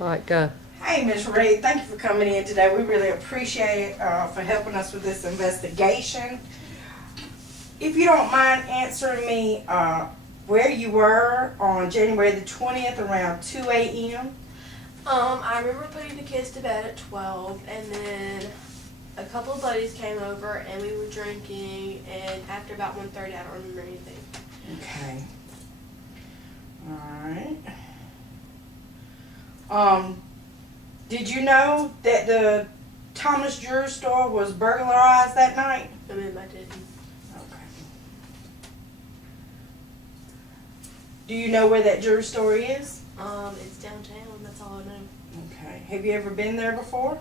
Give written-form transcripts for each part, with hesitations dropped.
All right, go. Hey, Ms. Reed, thank you for coming in today. We really appreciate it for helping us with this investigation. If you don't mind answering me where you were on January the 20th around 2 a.m. I remember putting the kids to bed at 12, and then a couple of buddies came over, and we were drinking, and after about 1:30, I don't remember anything. Okay. All right. Did you know that the Thomas Jewelry Store was burglarized that night? I didn't. Okay. Do you know where that jewelry store is? It's downtown, that's all I know. Okay. Have you ever been there before?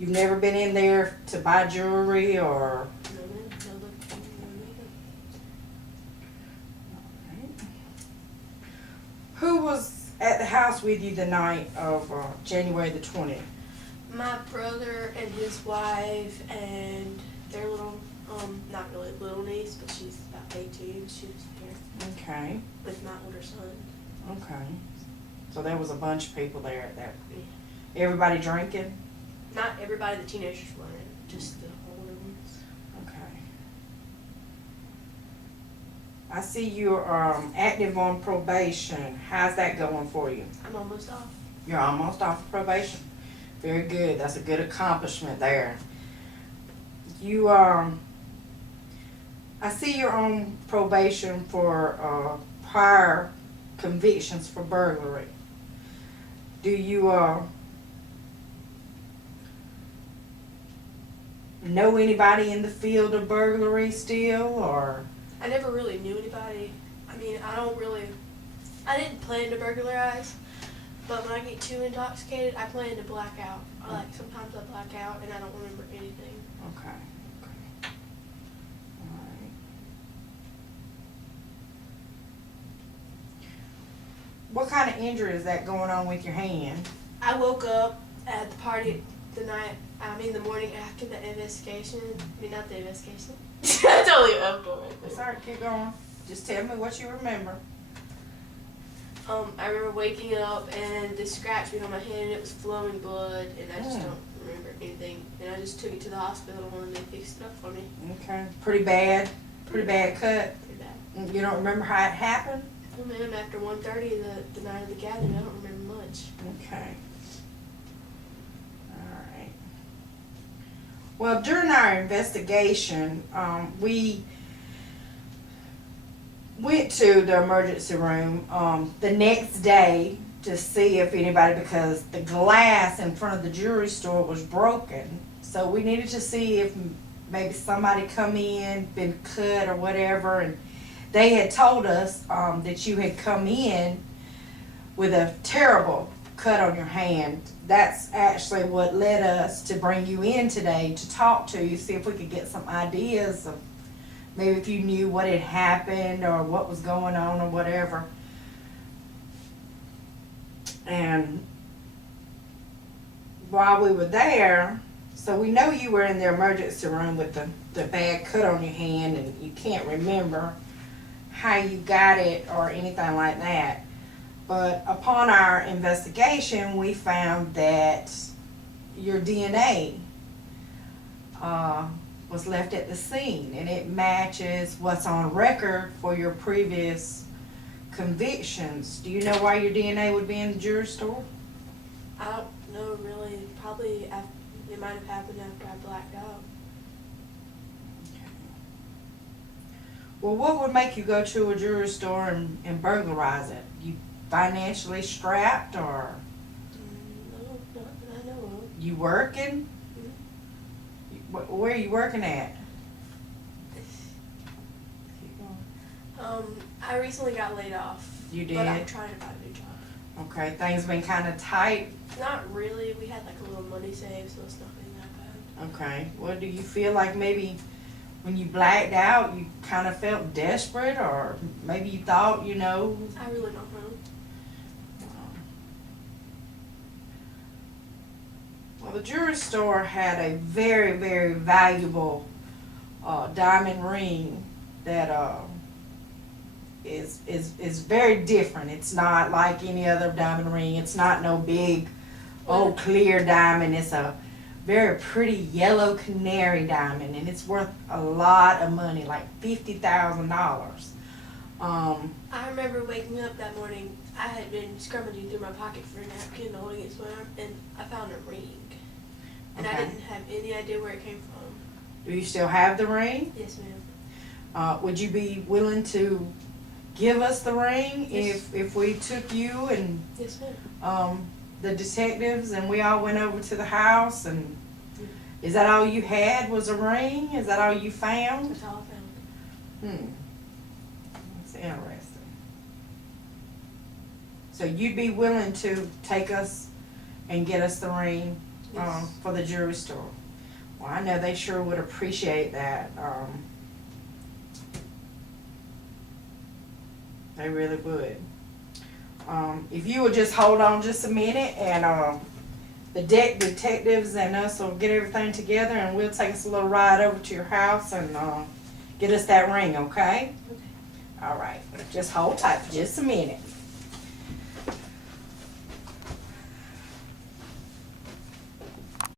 You've never been in there to buy jewelry or? Who was at the house with you the night of January the 20th? My brother and his wife and their little, not really little niece, but she's about 18. She was here Okay. with my older son. Okay. So there was a bunch of people there at that. Everybody drinking? Not everybody, the teenagers weren't, just the older ones. Okay. I see you're active on probation. How's that going for you? I'm almost off. You're almost off probation. Very good. That's a good accomplishment there. You I see you're on probation for prior convictions for burglary. Do you know anybody in the field of burglary still, or? I never really knew anybody. I mean, I didn't plan to burglarize, but when I get too intoxicated, I plan to black out. Sometimes I black out and I don't remember anything. Okay. All right. What kind of injury is that going on with your hand? I woke up at the party the morning after the investigation. Not the investigation. I totally up on it. Sorry, keep going. Just tell me what you remember. I remember waking up and they scratched me on my hand and it was flowing blood, and I just don't remember anything. And I just took it to the hospital and they fixed it up for me. Okay. Pretty bad? Pretty bad cut? Pretty bad. You don't remember how it happened? Well, ma'am, after 1:30 the night of the gathering, I don't remember much. Okay. Alright. Well, during our investigation, we went to the emergency room the next day to see if anybody, because the glass in front of the jewelry store was broken. So we needed to see if maybe somebody come in, been cut or whatever, and they had told us that you had come in with a terrible cut on your hand. That's actually what led us to bring you in today to talk to you, see if we could get some ideas of maybe if you knew what had happened or what was going on or whatever. And while we were there, so we know you were in the emergency room with the bad cut on your hand, and you can't remember how you got it or anything like that. But upon our investigation, we found that your DNA was left at the scene, and it matches what's on record for your previous convictions. Do you know why your DNA would be in the jewelry store? I don't know really. Probably it might have happened after I blacked out. Well, what would make you go to a jewelry store and burglarize it? You financially strapped, or No, not that I know of. you working? Where are you working at? I recently got laid off. You did? But I'm trying to find a new job. Okay, things been kind of tight. Not really. We had like a little money saved, so it's nothing that bad. Okay. Well, do you feel like maybe when you blacked out, you kind of felt desperate, or maybe you thought, I really don't know. Well, the jewelry store had a very, very valuable diamond ring that is very different. It's not like any other diamond ring. It's not no big, clear diamond. It's a very pretty yellow canary diamond, and it's worth a lot of money, like $50,000. I remember waking up that morning. I had been scrummaging through my pocket for a napkin to hold against my arm, and I found a ring. And I Okay. didn't have any idea where it came from. Do you still have the ring? Yes, ma'am. Would you be willing to give us the ring Yes. if we took you and Yes, ma'am. the detectives and we all went over to the house? And is that all you had was a ring? Is that all you found? That's all I found. That's interesting. So you'd be willing to take us and get us the ring Yes. for the jewelry store? Well, I know they sure would appreciate that. They really would. If you would just hold on just a minute, and the detectives and us will get everything together, and we'll take us a little ride over to your house and get us that ring, okay? Okay. All right. Just hold tight for just a minute.